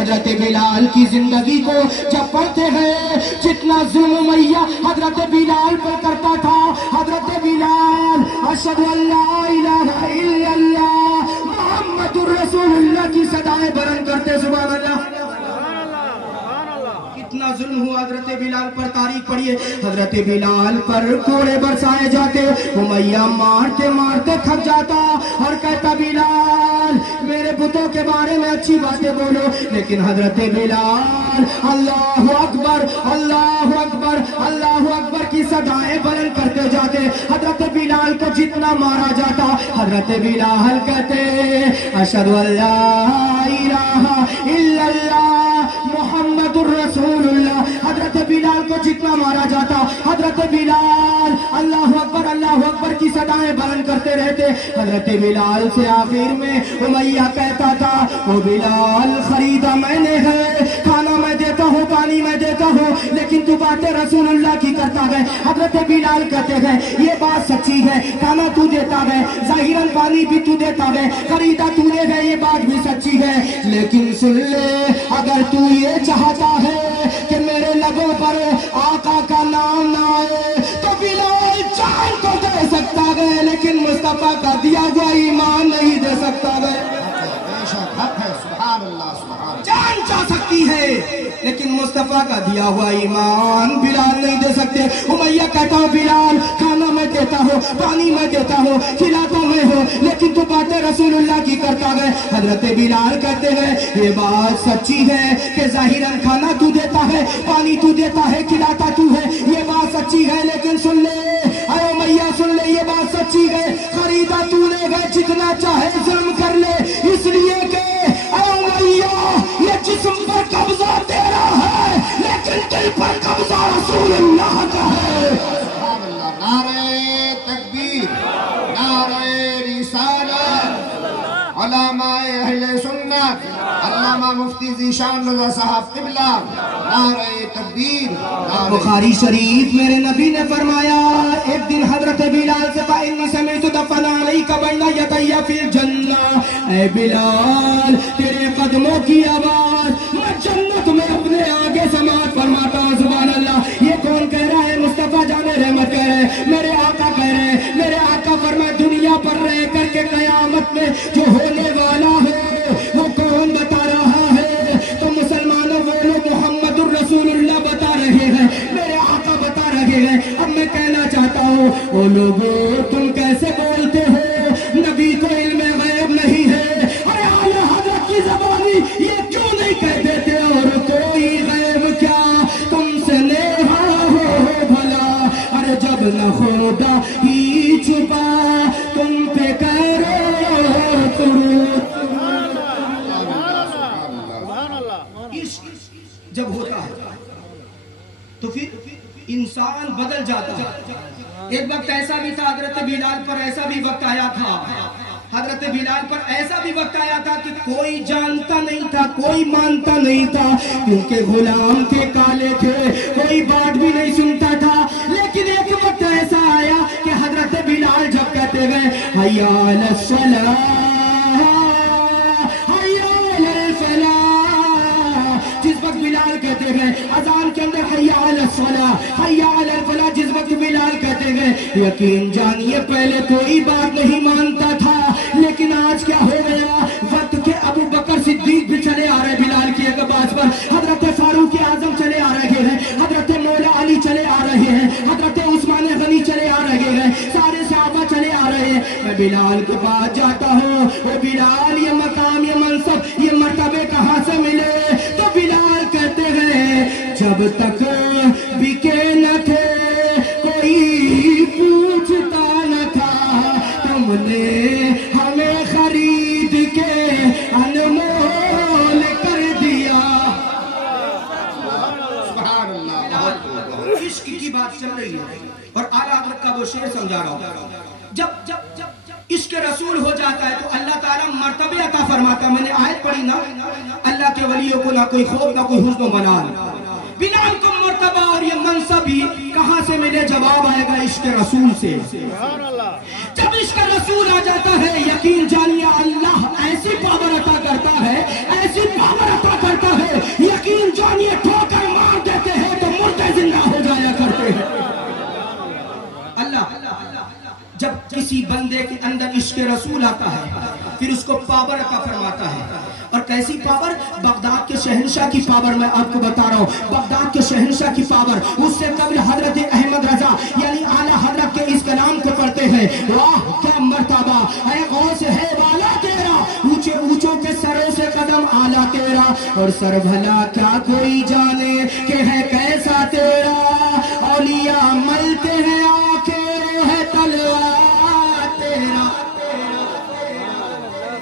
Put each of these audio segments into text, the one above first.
حضرت بلال کی زندگی کو جب پڑھتے ہیں جتنا ظلم امیہ حضرت بلال پر کرتا تھا، حضرت بلال اشہد ان لا الہ الا اللہ محمد الرسول اللہ کی صدائیں بلند کرتے، سبحان اللہ۔ کتنا ظلم ہوا حضرت بلال پر، تاریخ پڑھیے۔ حضرت بلال پر کوڑے برسائے جاتے، امیہ مارتے مارتے تھک جاتا اور کہتا بلال میرے بتوں کے بارے میں اچھی باتیں بولو، لیکن حضرت بلال اللہ اکبر اللہ اکبر اللہ اکبر کی صدائیں بلند کرتے جاتے۔ حضرت بلال کو جتنا مارا جاتا حضرت بلال کہتے اشہد ان لا الہ الا اللہ محمد الرسول اللہ۔ حضرت بلال کو جتنا مارا جاتا حضرت بلال اللہ اکبر کی صدائیں بلند کرتے رہتے۔ حضرت بلال سے آخر میں امیہ کہتا تھا وہ بلال خریدا میں نے ہے، کھانا میں دیتا ہوں پانی میں دیتا ہوں، لیکن تو باتیں رسول اللہ کی کرتا ہے۔ حضرت بلال کہتے ہیں یہ بات سچی ہے، کھانا تو دیتا ہے، ظاہراً پانی بھی تو دیتا ہے، خریدا تو نے ہے، یہ بات بھی سچی ہے، لیکن سن لے اگر تو یہ چاہتا ہے کہ میرے لبوں پر آقا کا نام نہ آئے تو بلال جان تو دے سکتا ہے، لیکن مصطفیٰ کا دیا ہوا ایمان نہیں دے سکتا ہے۔ جان چاہ سکتی ہے لیکن مصطفیٰ کا دیا ہوا ایمان بلال نہیں دے سکتے۔ امیہ کہتا ہوں بلال کھانا میں دیتا ہوں پانی میں دیتا ہوں کھلاتا میں ہوں، لیکن تو باتیں رسول اللہ کی کرتا ہے۔ حضرت بلال کہتے ہیں یہ بات سچی ہے کہ ظاہراً کھانا تو دیتا ہے پانی تو دیتا ہے کھلاتا تو ہے، یہ بات سچی ہے، لیکن سن لے اے امیہ سن لے یہ بات سچی ہے، خریدا تو نے ہے، جتنا چاہے ظلم کر لے، اس لیے کہ اے امیہ یہ جسم پر قبضہ تیرا ہے لیکن دل پر قبضہ رسول اللہ کا ہے۔ سبحان اللہ، نعرہ تکبیر، نعرہ رسالت، علماء اہل سنت، علامہ مفتی ذیشان رضا صاحب قبلہ، نعرہ تکبیر۔ بخاری شریف میرے نبی نے فرمایا ایک دن حضرت بلال سے فإنی سمعت دفن علیک بین یدی فی الجنہ، اے بلال تیرے قدموں کی آواز میں جنت میں اپنے آگے سماعت فرماتا ہوں، سبحان اللہ۔ یہ کون کہہ رہا ہے؟ مصطفیٰ جان رحمت کہہ رہے ہیں، میرے آقا کہہ رہے ہیں، میرے آقا فرمائے دنیا پر رہ کر کے قیامت میں جو ہونے والا ہے وہ کون بتا رہا ہے؟ تو مسلمانوں وہ لوگ محمد الرسول اللہ بتا رہے ہیں، میرے آقا بتا رہے ہیں۔ اب میں کہنا چاہتا ہوں وہ لوگوں تم کیسے بولتے ہو نبی کو علم غیب نہیں ہے؟ ارے اعلیٰ حضرت کی زبانی یہ کیوں نہیں کہہ دیتے اور کوئی غیب کیا تم سے نیہا ہو بھلا؟ ارے جب نہ خدا ہی چھپا تم پہ کرو جب ہوتا ہے تو پھر انسان بدل جاتا ہے۔ ایک وقت ایسا بھی تھا حضرت بلال پر، ایسا بھی وقت آیا تھا حضرت بلال پر ایسا بھی وقت آیا تھا کہ کوئی جانتا نہیں تھا کوئی مانتا نہیں تھا، کیونکہ غلام تھے کالے تھے کوئی بات بھی نہیں سنتا تھا۔ لیکن ایک وقت ایسا آیا کہ حضرت بلال جب کہتے گئے حی علی الصلاۃ بلال کہتے گئے اذان کے اندر حی علی الصلاۃ حی علی الفلاح، جس وقت بلال کہتے گئے یقین جانیے پہلے کوئی بات نہیں مانتا تھا، لیکن آج کیا ہو گیا؟ وقت کے ابو بکر صدیق بھی چلے آ رہے بلال کی ایک بات پر، حضرت فاروق اعظم چلے آ رہے ہیں، حضرت مولا علی چلے آ رہے ہیں، حضرت عثمان غنی چلے آ رہے ہیں، سارے صحابہ چلے آ رہے ہیں۔ میں بلال کے پاس جاتا ہوں، اے بلال یہ مقام یہ منصب یہ مرتبے کہاں سے ملے؟ تو بلال کہتے ہیں جب تک بکے نہ تھے کوئی پوچھتا نہ تھا، تم نے ہمیں خرید کے انمول کر دیا۔ سبحان اللہ، عشق کی بات چل رہی ہے اور اعلیٰ حضرت کا وہ شعر سمجھا رہا ہوں۔ جب عشق رسول ہو جاتا ہے تو اللہ تعالیٰ مرتبے عطا فرماتا ہے۔ میں نے آیت پڑھی نا، اللہ کے ولیوں کو نہ کوئی خوف نہ کوئی حزن و ملال۔ بلال کو مرتبہ اور یہ منصب ہی کہاں سے ملے؟ جواب آئے گا عشق رسول سے۔ جب عشق رسول آ جاتا ہے یقین جانیے اللہ ایسی پاور عطا کرتا ہے ایسی پاور عطا کرتا کسی بندے کے اندر عشق رسول آتا ہے پھر اس کو پاور عطا فرماتا ہے. اور کیسی پاور؟ بغداد کے شہنشاہ کی پاور میں آپ کو بتا رہا ہوں. بغداد کے شہنشاہ کی پاور. اس سے قبل حضرت احمد رضا یعنی اعلیٰ حضرت کے اس کلام کو پڑھتے ہیں. واہ کیا مرتبہ اے غوث ہے والا تیرا، اونچے اونچوں کے سروں سے قدم اعلیٰ تیرا، اور سر بھلا کیا کوئی جانے کہ ہے کیسا تیرا. اولیاء ملتے ہیں آنکھیں ہے تلوار تیرا.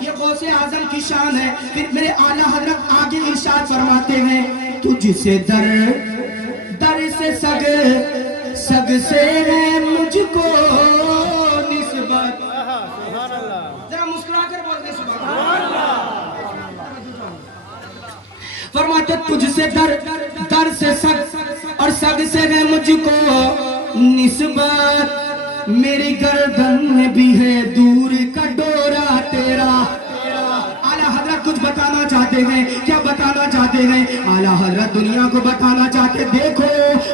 یہ غوث اعظم کی شان ہے. پھر میرے اعلیٰ حضرت آگے ارشاد فرماتے ہیں تجھ سے در سے سگ سے ہے مجھ کو نسبت. ذرا مسکرا کر بولتے سبحان اللہ. فرماتے تجھ سے در سے سگ اور سگ سے ہے مجھ کو نسبت، میری گردن میں بھی ہے دور کا ڈورا تیرا. اعلیٰ حضرت کچھ بتانا چاہتے ہیں. کیا بتانا چاہتے ہیں؟ اعلیٰ حضرت دنیا کو بتانا چاہتے. دیکھو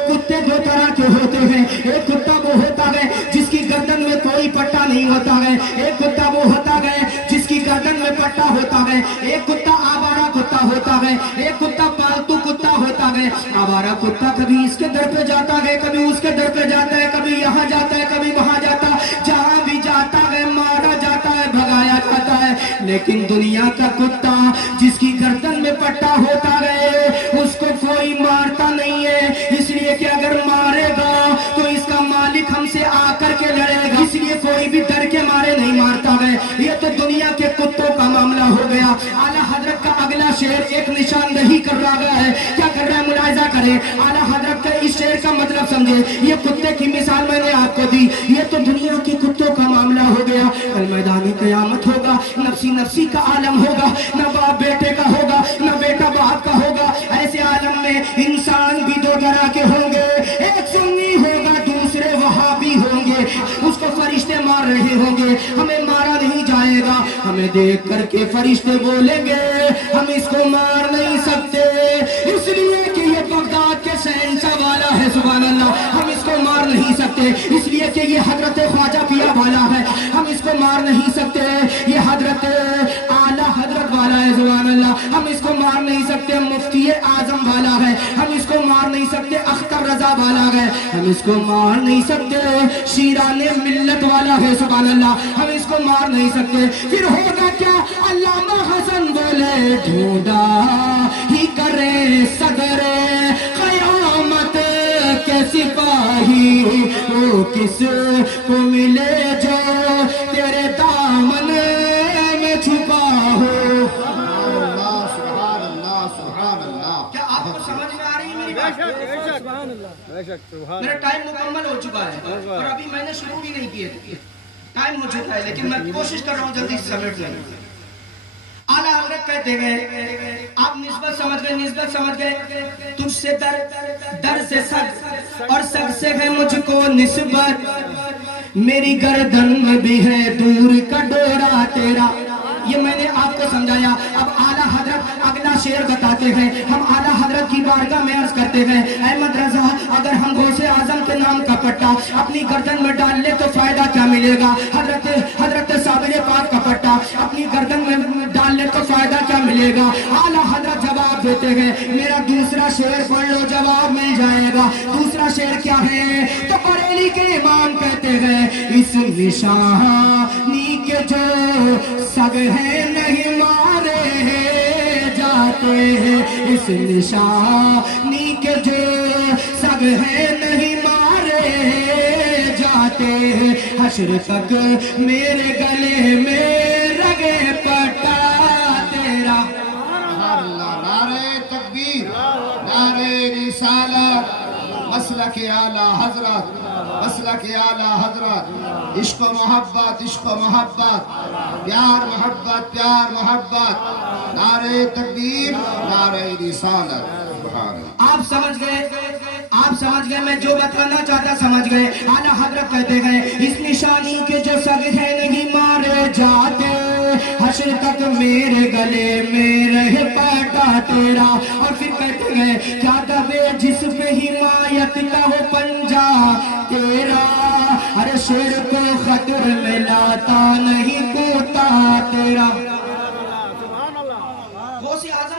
کتے دو طرح کے ہوتے ہیں. ایک کتا وہ ہوتا ہے جس کی گردن میں کوئی پٹا نہیں ہوتا ہے. ایک کتا وہ ہوتا ہے جس کی گردن میں پٹا ہوتا ہے. ایک کتا آوارہ کتا ہوتا ہے. ایک کتا پالتو کتا ہوتا ہے. آوارہ کتا کبھی اس کے در پہ جاتا ہے، کبھی اس کے در پہ جاتا ہے، کبھی یہاں جاتا ہے، کبھی وہاں جاتا ہے. جہاں بھی جاتا ہے مارا جاتا ہے، بھگایا جاتا ہے. لیکن دنیا کا کتا جس کی گردن میں پٹا ہوتا ہے اس کو کوئی مارتا نہیں ہے، اس لیے کہ اگر مارے گا تو اس کا مالک ہم سے آ کر کے لڑے گا، اس لیے کوئی بھی ڈر کے مارے نہیں مارتا ہے. یہ تو دنیا کے کتوں کا معاملہ ہو گیا. اعلیٰ حضرت کا اگلا شعر ایک نشاندہی کر رہا ہے. کیا کر رہا ہے؟ ملاحظہ کریں. اعلیٰ حضرت کا اس شعر کا مطلب سمجھے. یہ کتے کی مثال میں نے آپ کو دی. یہ تو دنیا کے کتوں کا معاملہ ہو گیا. کل میدان قیامت ہوگا، نفسی نفسی کا عالم ہوگا، نہ باپ بیٹے کا ہوگا، نہ بیٹا باپ کا ہوگا. ایسے عالم میں انسان بھی دو طرح کے ہوں گے. ایک سنی ہوگا، دوسرے وہابی ہوں گے. اس کو فرشتے مار رہے ہوں گے، ہمیں مارا نہیں جائے گا. ہمیں دیکھ کر کے فرشتے بولیں گے ہم اس کو مار نہیں سکتے، اس لیے کہ یہ بغداد کے شہنشاہ والا ہے. سبحان اللہ. ہم اس کو مار نہیں سکتے اس لیے کہ یہ حضرت خواجہ پیا والا ہے. ہم اس کو مار نہیں سکتے، یہ حضرت اعلیٰ حضرت والا ہے. سبحان اللہ. ہم اس کو مار نہیں سکتے، مفتی اعظم والا ہے. ہم اس کو مار نہیں سکتے، اختر رضا والا ہے. ہم اس کو مار نہیں سکتے، شیران ملت والا ہے. سبحان اللہ. ہم اس کو مار نہیں سکتے. پھر ہوگا کیا؟ علامہ حسن بولے ڈھونڈا ہی کرے صدر قیامت کے سپاہی، وہ کس کو ملے جو تیرے دامن میں چھپا ہو. سبحان اللہ سبحان اللہ. کیا آپ کو سمجھ میں آ رہی ہے میری بات؟ میرا ٹائم مکمل ہو چکا ہے اور ابھی میں نے شروع بھی نہیں کیے. ٹائم ہو چکا ہے لیکن میں کوشش کر رہا ہوں جلدی سمیٹ لیں. اعلیٰ حضرت کہتے ہیں آپ نسبت سمجھ گئے، نسبت سمجھ گئے. تجھ سے در سے سگ اور سگ سے ہے مجھ کو نسبت، میری گردن میں بھی ہے دور کا ڈورا تیرا. یہ میں نے آپ کو سمجھایا. اب اعلیٰ حضرت اگلا شعر بتاتے ہیں. ہم اعلیٰ حضرت کی بارگاہ میں عرض کرتے ہیں احمد رضا اگر ہم غوث اعظم کے نام کا پٹا اپنی گردن میں ڈال لے تو فائدہ کیا ملے گا؟ حضرت صابر پاک کا پٹا اپنی گردن میں ڈال لے تو فائدہ کیا ملے گا؟ اعلیٰ حضرت جواب دیتے ہیں میرا دوسرا شعر پڑھ لو جواب مل جائے گا. دوسرا شعر کیا ہے؟ تو بریلی کے امام کہتے ہیں اس نشانی کے جو سگ ہے نہیں مارے جاتے ہیں، اس نشانی کے جو سگ ہے نہیں مارے جاتے ہیں، حشر تک میرے گلے میں رگے پٹا تیرا. نعرہ تکبیر، نعرہ رسالت، مسلک اعلیٰ حضرت، مسلک اعلیٰ حضرت. عشق و محبت، عشق و محبت، پیار محبت، پیار محبت. نعرہ تکبیر، نعرہ رسالت. آپ سمجھ گئے میں جو بتانا چاہتا سمجھ گئے. اعلیٰ حضرت کہتے ہیں اس نشانی کے جو سگ ہے نہیں مارے جاتے، حشر تک میرے گلے میں رہ پاٹا تیرا. اور پھر کہتے ہیں کیا دبے جس پہ حمایت کا ہو پنجا تیرا، ہر شیر کو خطر میں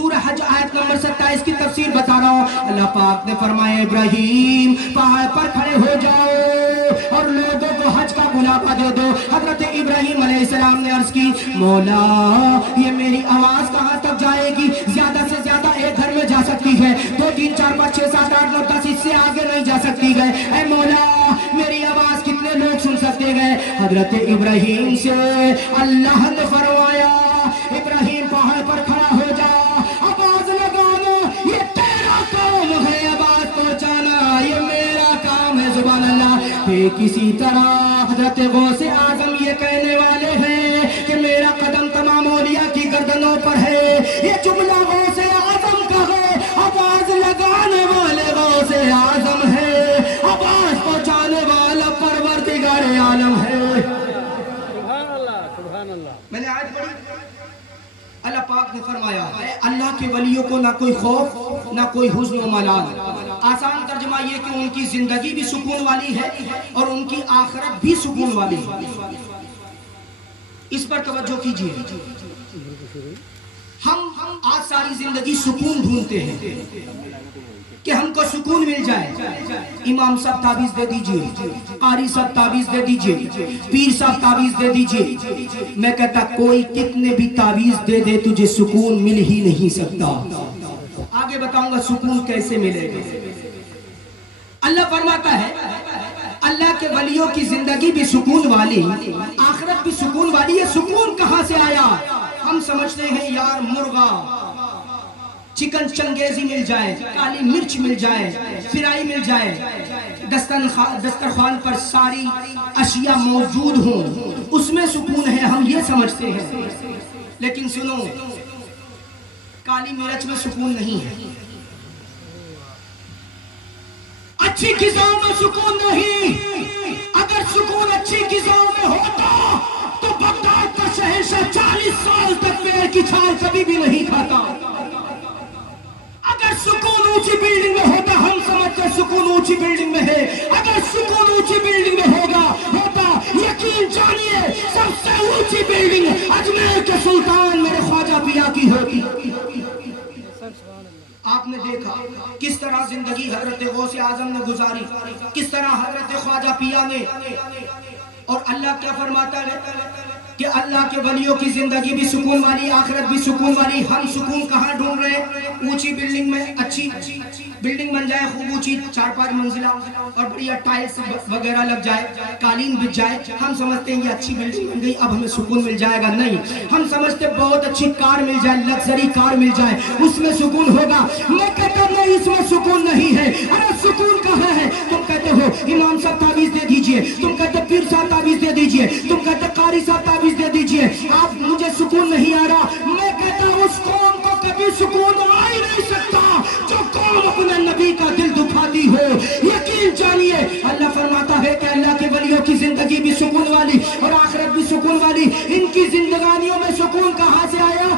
سورہ حج آیت نمبر 27 کی تفسیر بتا رہا ہوں. اللہ پاک نے فرمایا ابراہیم پہاڑ پر کھڑے ہو جاؤ اور لوگوں کو حج کا بلاوا دے دو. حضرت ابراہیم علیہ السلام نے عرض کی مولا یہ میری آواز کہاں تک جائے گی؟ زیادہ سے زیادہ ایک گھر میں جا سکتی ہے, 2 3 4 5 6 7 8 9 10 اس سے آگے نہیں جا سکتی ہے. اے مولا میری آواز کتنے لوگ سن سکتے گئے؟ حضرت ابراہیم سے اللہ نے فرمایا ابراہیم پہاڑ پر کھڑا ہو جا, آواز لگانا یہ تیرا کام ہے, آواز پہنچانا یہ میرا کام ہے. سبحان اللہ. کہ کسی طرح حضرت غوث اعظم یہ کہنے والے ہیں کہ میرا قدم تمام اولیاء کی گردنوں پر ہے. یہ جملہ غوث اعظم کا ہے, آواز لگانے والے غوث اعظم ہے, آواز پہنچانے والا پروردگار عالم ہے. میں نے آیت پڑھی, اللہ پاک نے فرمایا اللہ کے ولیوں کو نہ کوئی خوف نہ کوئی حزن و ملال. آسان ترجمہ یہ کہ ان کی زندگی بھی سکون والی ہے اور ان کی آخرت بھی سکون والی ہے. اس پر توجہ کیجئے. ہم آج ساری زندگی سکون ڈھونڈتے ہیں کہ ہم کو سکون مل جائے. امام صاحب تعویذ دے دیجئے, قاری صاحب تعویذ دے دیجئے, پیر صاحب تعویذ دے دیجئے. میں کہتا کوئی کتنے بھی تعویذ دے دے تجھے سکون مل ہی نہیں سکتا. آگے بتاؤں گا سکون کیسے ملے گا. اللہ فرماتا ہے اللہ کے ولیوں کی زندگی بھی سکون والی, آخرت بھی سکون والی. یہ سکون کہاں سے آیا؟ ہم سمجھتے ہیں یار مرغا, چکن چنگیزی مل جائے, کالی مرچ مل جائے, فرائی مل جائے, دسترخوان پر ساری اشیاء موجود ہوں, اس میں سکون ہے, ہم یہ سمجھتے ہیں. لیکن سنو, کالی مرچ میں سکون نہیں ہے, اچھی غذاؤں میں سکون نہیں. اگر سکون اچھی غذاؤں میں ہوتا تو بغداد کا شہنشاہ 40 سال تک پیڑ کی چھال کبھی بھی نہیں کھاتا. اگر سکون اونچی بلڈنگ میں ہوتا, ہم سمجھتے سکون اونچی بلڈنگ میں ہے, اگر سکون اونچی بلڈنگ میں ہوتا یقین جانیے سب سے اونچی بلڈنگ اجمیر کے سلطان میرے خواجہ پیا کی ہوتی. آپ نے دیکھا کس طرح زندگی حضرت غوث اعظم نے گزاری, کس طرح حضرت خواجہ پیا نے. اور اللہ کیا فرماتا ہے کہ اللہ کے ولیوں کی زندگی بھی سکون والی, آخرت بھی سکون والی. ہم سکون کہاں ڈھونڈ رہے ہیں؟ اونچی بلڈنگ میں, اچھی بلڈنگ بن جائے, خوب اونچی 4-5 منزلہ اور بڑھیا ٹائلز وغیرہ لگ جائے, قالین بچ جائے, ہم سمجھتے ہیں یہ اچھی بلڈنگ بن گئی اب ہمیں سکون مل جائے گا. نہیں, ہم سمجھتے بہت اچھی کار مل جائے, لگزری کار مل جائے, اس میں سکون ہوگا. میں کہتا ہوں نہیں, اس میں سکون نہیں ہے. ارے سکون کہاں ہے؟ تم کہتے ہو امام صاحب تعویذ دے دیجئے, تم کہتے پیر صاحب تعویذ دے دیجئے, تم کہتے قاری صاحب تعویذ دے دیجئے, آپ مجھے سکون نہیں آ رہا. میں کہتا ہوں اس قوم کو کبھی سکون آ ہی نہیں سکتا جو قوم اپنے نبی کا دل دکھاتی ہو. یقین جانیے اللہ فرماتا ہے کہ اللہ کے ولیوں کی زندگی بھی سکون والی اور آخرت بھی سکون والی. ان کی زندگانیوں میں سکون کہاں سے آیا؟